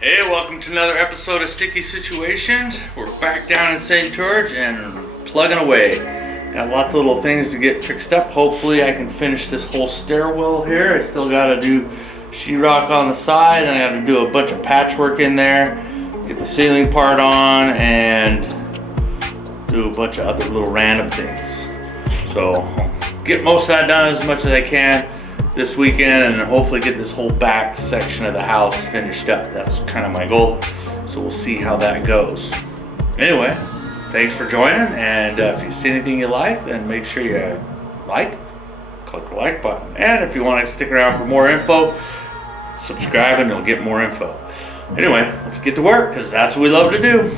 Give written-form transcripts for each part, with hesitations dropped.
Hey, welcome to another episode of Sticky Situations. We're back down in St. George and plugging away. Got lots of little things to get fixed up. Hopefully I can finish this whole stairwell here. I still got to do sheetrock on the side, and I got to do a bunch of patchwork in there, get the ceiling part on, and do a bunch of other little random things. So get most of that done as much as I can this weekend, and hopefully get this whole back section of the house finished up. That's kind of my goal, so we'll see how that goes. Anyway, thanks for joining, and if you see anything you like, then make sure you click the like button, and if you want to stick around for more info, subscribe and you'll get more info. Anyway, let's get to work, because that's what we love to do.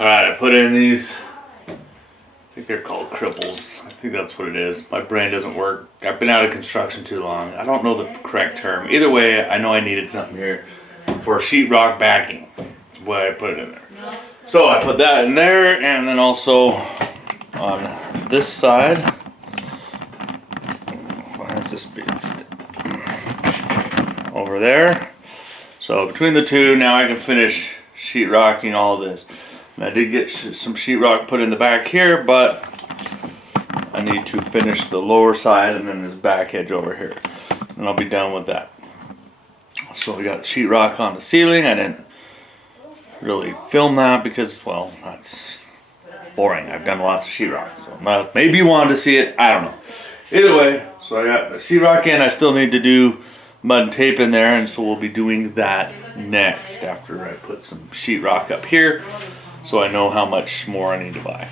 Alright, I put in these, I think they're called cripples. I think that's what it is. My brain doesn't work. I've been out of construction too long. I don't know the correct term. Either way, I know I needed something here for sheetrock backing. That's why I put it in there. So I put that in there, and then also on this side, why is this being over there? So between the two, now I can finish sheetrocking all of this. And I did get some sheetrock put in the back here, but I need to finish the lower side and then this back edge over here. And I'll be done with that. So we got sheetrock on the ceiling. I didn't really film that because, well, that's boring. I've done lots of sheetrock. So maybe you wanted to see it. I don't know. Either way, so I got the sheetrock in. I still need to do mud and tape in there, and so we'll be doing that next after I put some sheetrock up here, so I know how much more I need to buy.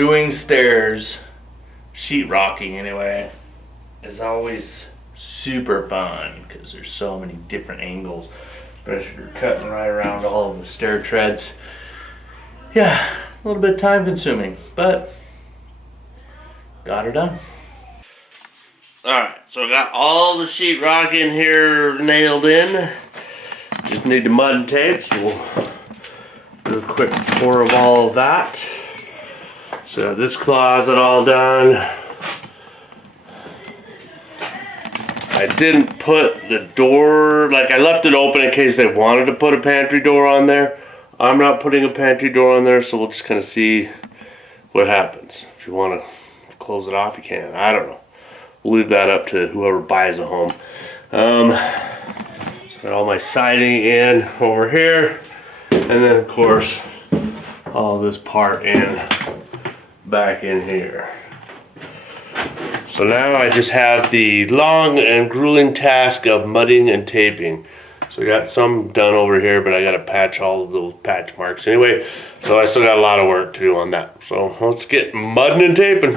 Doing stairs, sheetrocking anyway, is always super fun because there's so many different angles, especially if you're cutting right around all of the stair treads. Yeah, a little bit time consuming, but got her done. Alright, so I got all the sheetrock in here nailed in. Just need the mud and tape, so we'll do a quick pour of all of that. So this closet all done. I didn't put the door, like I left it open in case they wanted to put a pantry door on there. I'm not putting a pantry door on there, so we'll just kind of see what happens. If you want to close it off, you can. I don't know. We'll leave that up to whoever buys a home. Got all my siding in over here, and then of course all this part in back in here. So now I just have the long and grueling task of mudding and taping. So I got some done over here, but I got to patch all of those patch marks anyway. So I still got a lot of work to do on that. So let's get mudding and taping.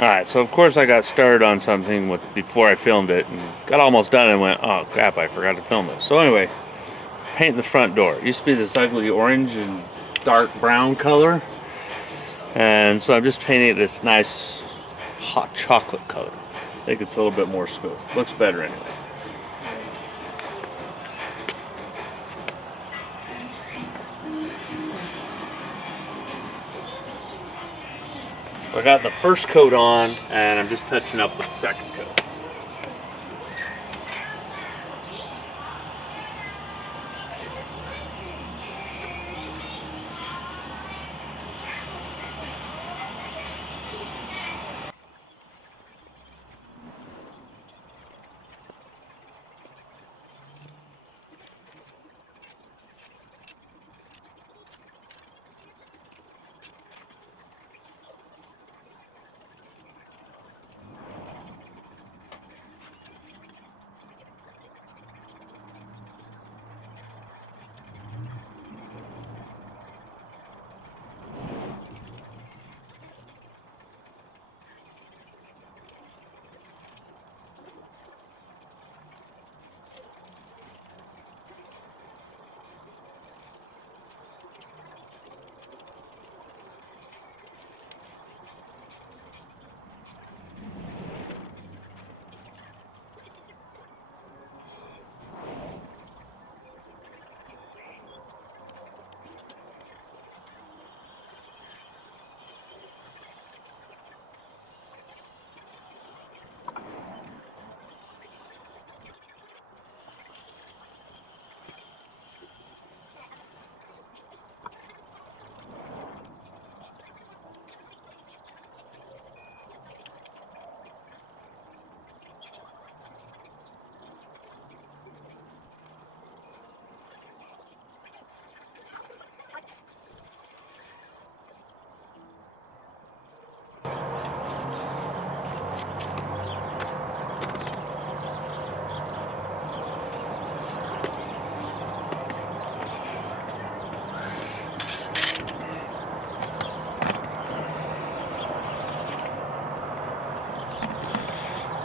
Alright, so of course I got started on something before I filmed it and got almost done and went, oh crap, I forgot to film this. So anyway, painting the front door. It used to be this ugly orange and dark brown color. And so I'm just painting it this nice hot chocolate color. I think it's a little bit more smooth. Looks better anyway. So I got the first coat on and I'm just touching up with the second coat.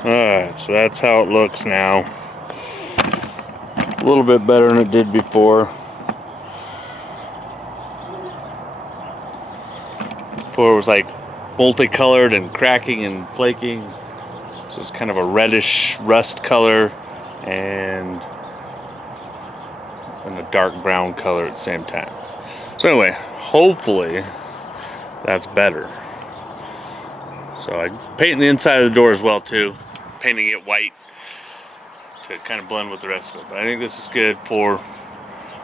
Alright, so that's how it looks now. A little bit better than it did before. Before it was like multicolored and cracking and flaking. So it's kind of a reddish rust color and a dark brown color at the same time. So anyway, hopefully that's better. So I paint the inside of the door as well too, painting it white to kind of blend with the rest of it. But I think this is good for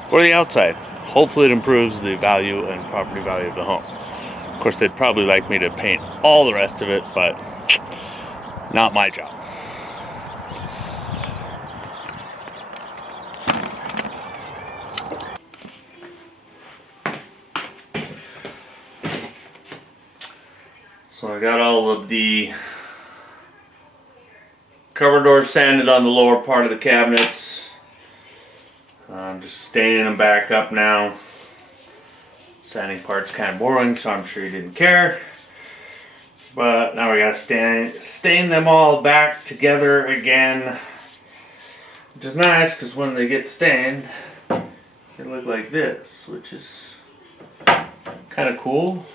the outside. Hopefully it improves the value and property value of the home. Of course, they'd probably like me to paint all the rest of it, but not my job. So I got all of the cover doors sanded on the lower part of the cabinets. I'm just staining them back up now. Sanding part's kind of boring, so I'm sure you didn't care. But now we gotta stain them all back together again. Which is nice, because when they get stained, they look like this, which is kind of cool.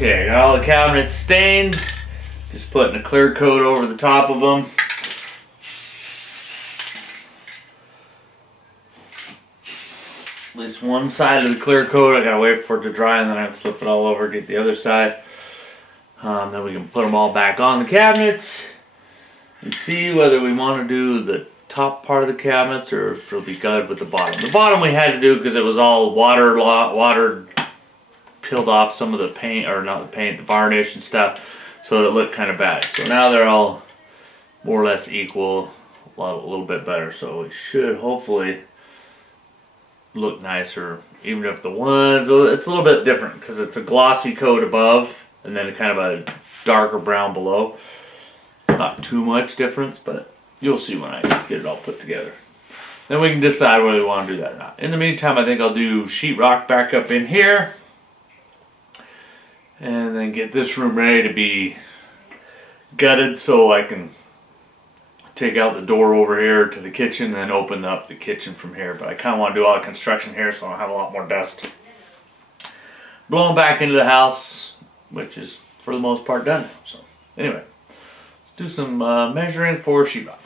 Okay, I got all the cabinets stained. Just putting a clear coat over the top of them. at least one side of the clear coat. I gotta wait for it to dry and then I have to flip it all over, get the other side. Then we can put them all back on the cabinets and see whether we want to do the top part of the cabinets or if it'll be good with the bottom. The bottom we had to do because it was all water peeled off some of the paint, or not the paint, the varnish and stuff, so it looked kind of bad. So now they're all more or less equal, a little bit better. So it should hopefully look nicer, even if the ones, it's a little bit different because it's a glossy coat above and then kind of a darker brown below. Not too much difference, but you'll see when I get it all put together. Then we can decide whether we want to do that or not. In the meantime, I think I'll do sheetrock back up in here and then get this room ready to be gutted so I can take out the door over here to the kitchen and then open up the kitchen from here. But I kind of want to do all the construction here so I don't have a lot more dust blowing back into the house, which is for the most part done. So anyway, let's do some measuring for sheetrock.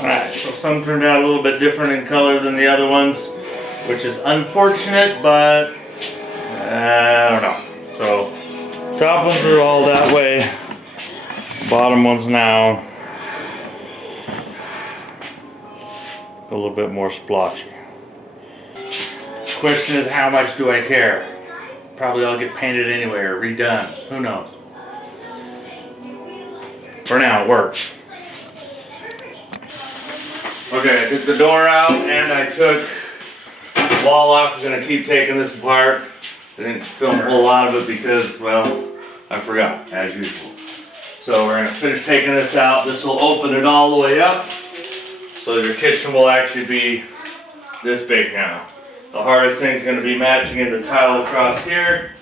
Alright, so some turned out a little bit different in color than the other ones, which is unfortunate, but I don't know. So, top ones are all that way, bottom ones now a little bit more splotchy. Question is, how much do I care? Probably I'll get painted anyway or redone, who knows. For now, it works. Okay, I took the door out and I took the wall off. I'm gonna keep taking this apart. I didn't film a whole lot of it because, well, I forgot, as usual. So we're gonna finish taking this out. This will open it all the way up. So your kitchen will actually be this big now. The hardest thing is going to be matching in the tile across here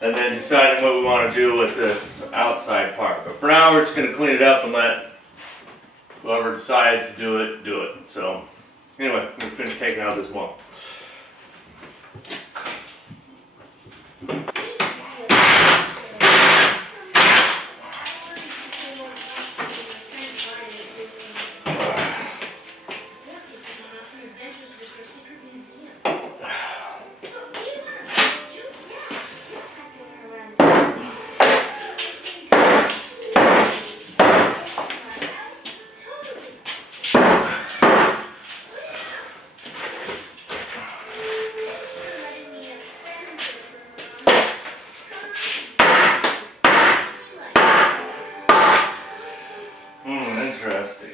and then deciding what we want to do with this outside part. But for now we're just going to clean it up and let whoever decides to do it, do it. So anyway, I'm going to finish taking out this wall. Interesting.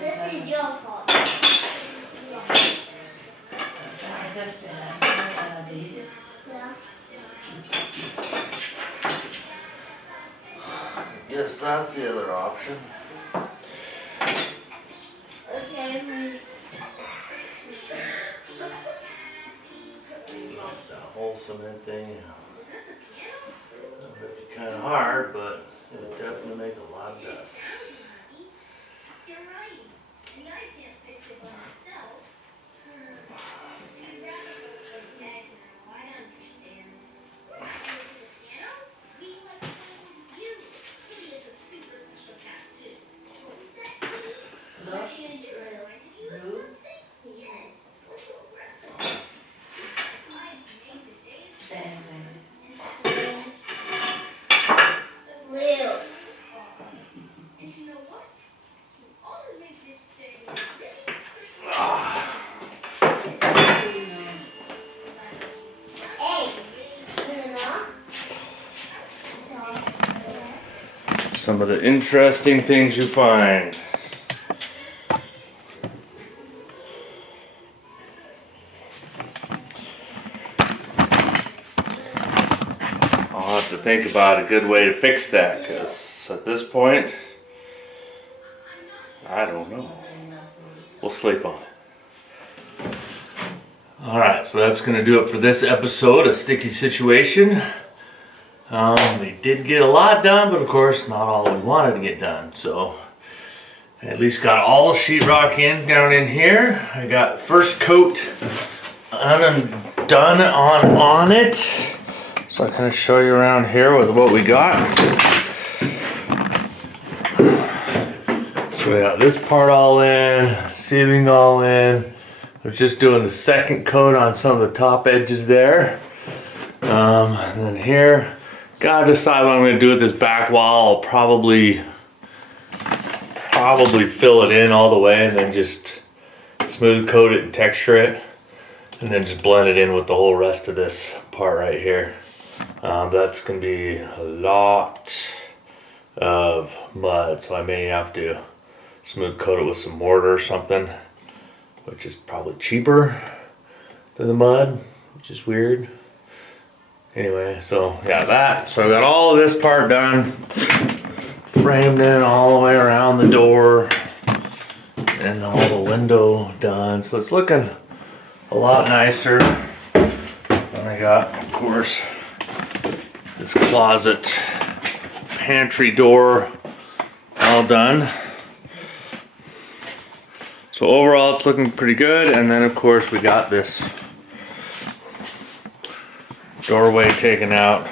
This is your fault. Yeah. Yes, that's the other option. Okay. That whole cement thing, it'll be kind of hard, but it'll definitely make a lot of dust. You're right. And I can't fix it by myself. I'd rather go to the tag now. I understand. You know, we like to play with you. Kitty is a super special cat too. Is that Kitty? No. She is true. You? Yes. What's your breakfast? I made the days. Leo. And you know what? You ought to make this day really special. Some of the interesting things you find. I'll have to think about a good way to fix that, because at this point, I don't know. We'll sleep on it. Alright, so that's going to do it for this episode of Sticky Situation. We did get a lot done, but of course not all we wanted to get done. So I at least got all sheetrock in down in here. I got first coat done on it. So I kind of show you around here with what we got. So we got this part all in, ceiling all in. I was just doing the second coat on some of the top edges there. And then here, Gotta decide what I'm gonna do with this back wall. I'll probably fill it in all the way and then just smooth coat it and texture it. And then just blend it in with the whole rest of this part right here. That's gonna be a lot of mud, so I may have to smooth coat it with some mortar or something, which is probably cheaper than the mud, which is weird. Anyway, so yeah, that. So I got all of this part done, framed in all the way around the door, and all the window done. So it's looking a lot nicer. And I got, of course, this closet pantry door all done. So overall it's looking pretty good. And then of course we got this doorway taken out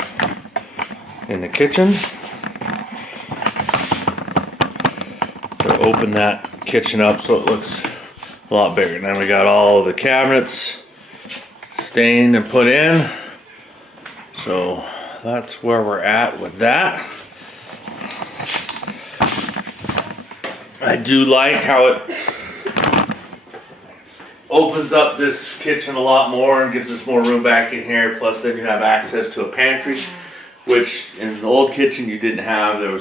in the kitchen to open that kitchen up so it looks a lot bigger. And then we got all of the cabinets stained and put in. So that's where we're at with that. I do like how it opens up this kitchen a lot more and gives us more room back in here. Plus then you have access to a pantry, which in the old kitchen you didn't have. There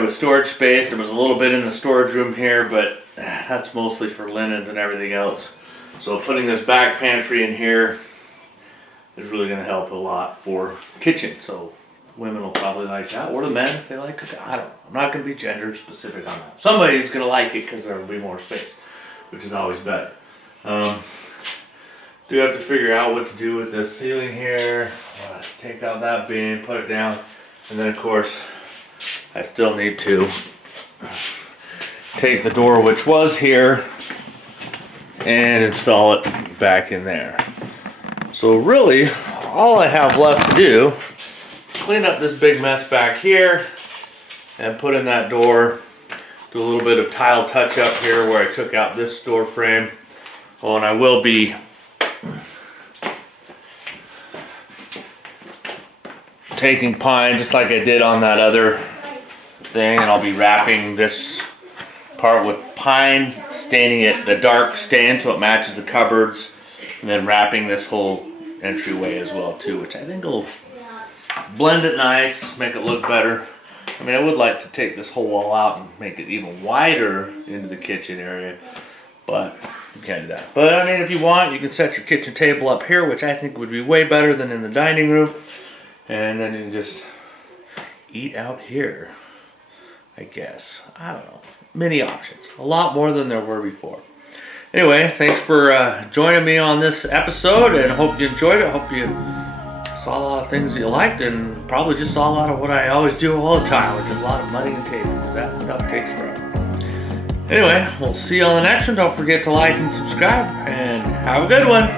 was storage space. There was a little bit in the storage room here, but that's mostly for linens and everything else. So putting this back pantry in here is really going to help a lot for kitchen. So women will probably like that, or the men if they like cooking. I don't know. I'm not going to be gender specific on that. Somebody's going to like it because there will be more space, which is always better. Do have to figure out what to do with the ceiling here. Take out that beam, put it down, and then of course I still need to take the door which was here and install it back in there. So really all I have left to do is clean up this big mess back here and put in that door. Do a little bit of tile touch up here where I took out this door frame. Oh, and I will be taking pine just like I did on that other thing, and I'll be wrapping this part with pine, staining it a dark stain so it matches the cupboards, and then wrapping this whole entryway as well too, which I think will blend it nice, make it look better. I mean, I would like to take this whole wall out and make it even wider into the kitchen area, but you can't do that. But I mean, if you want, you can set your kitchen table up here, which I think would be way better than in the dining room, and then you can just eat out here, I guess. I don't know. Many options. A lot more than there were before. Anyway, thanks for joining me on this episode, and hope you enjoyed it. Hope you saw a lot of things that you liked, and probably just saw a lot of what I always do all the time, which is a lot of money and table, because that's how it takes from. Anyway, we'll see you on the next one. Don't forget to like and subscribe, and have a good one.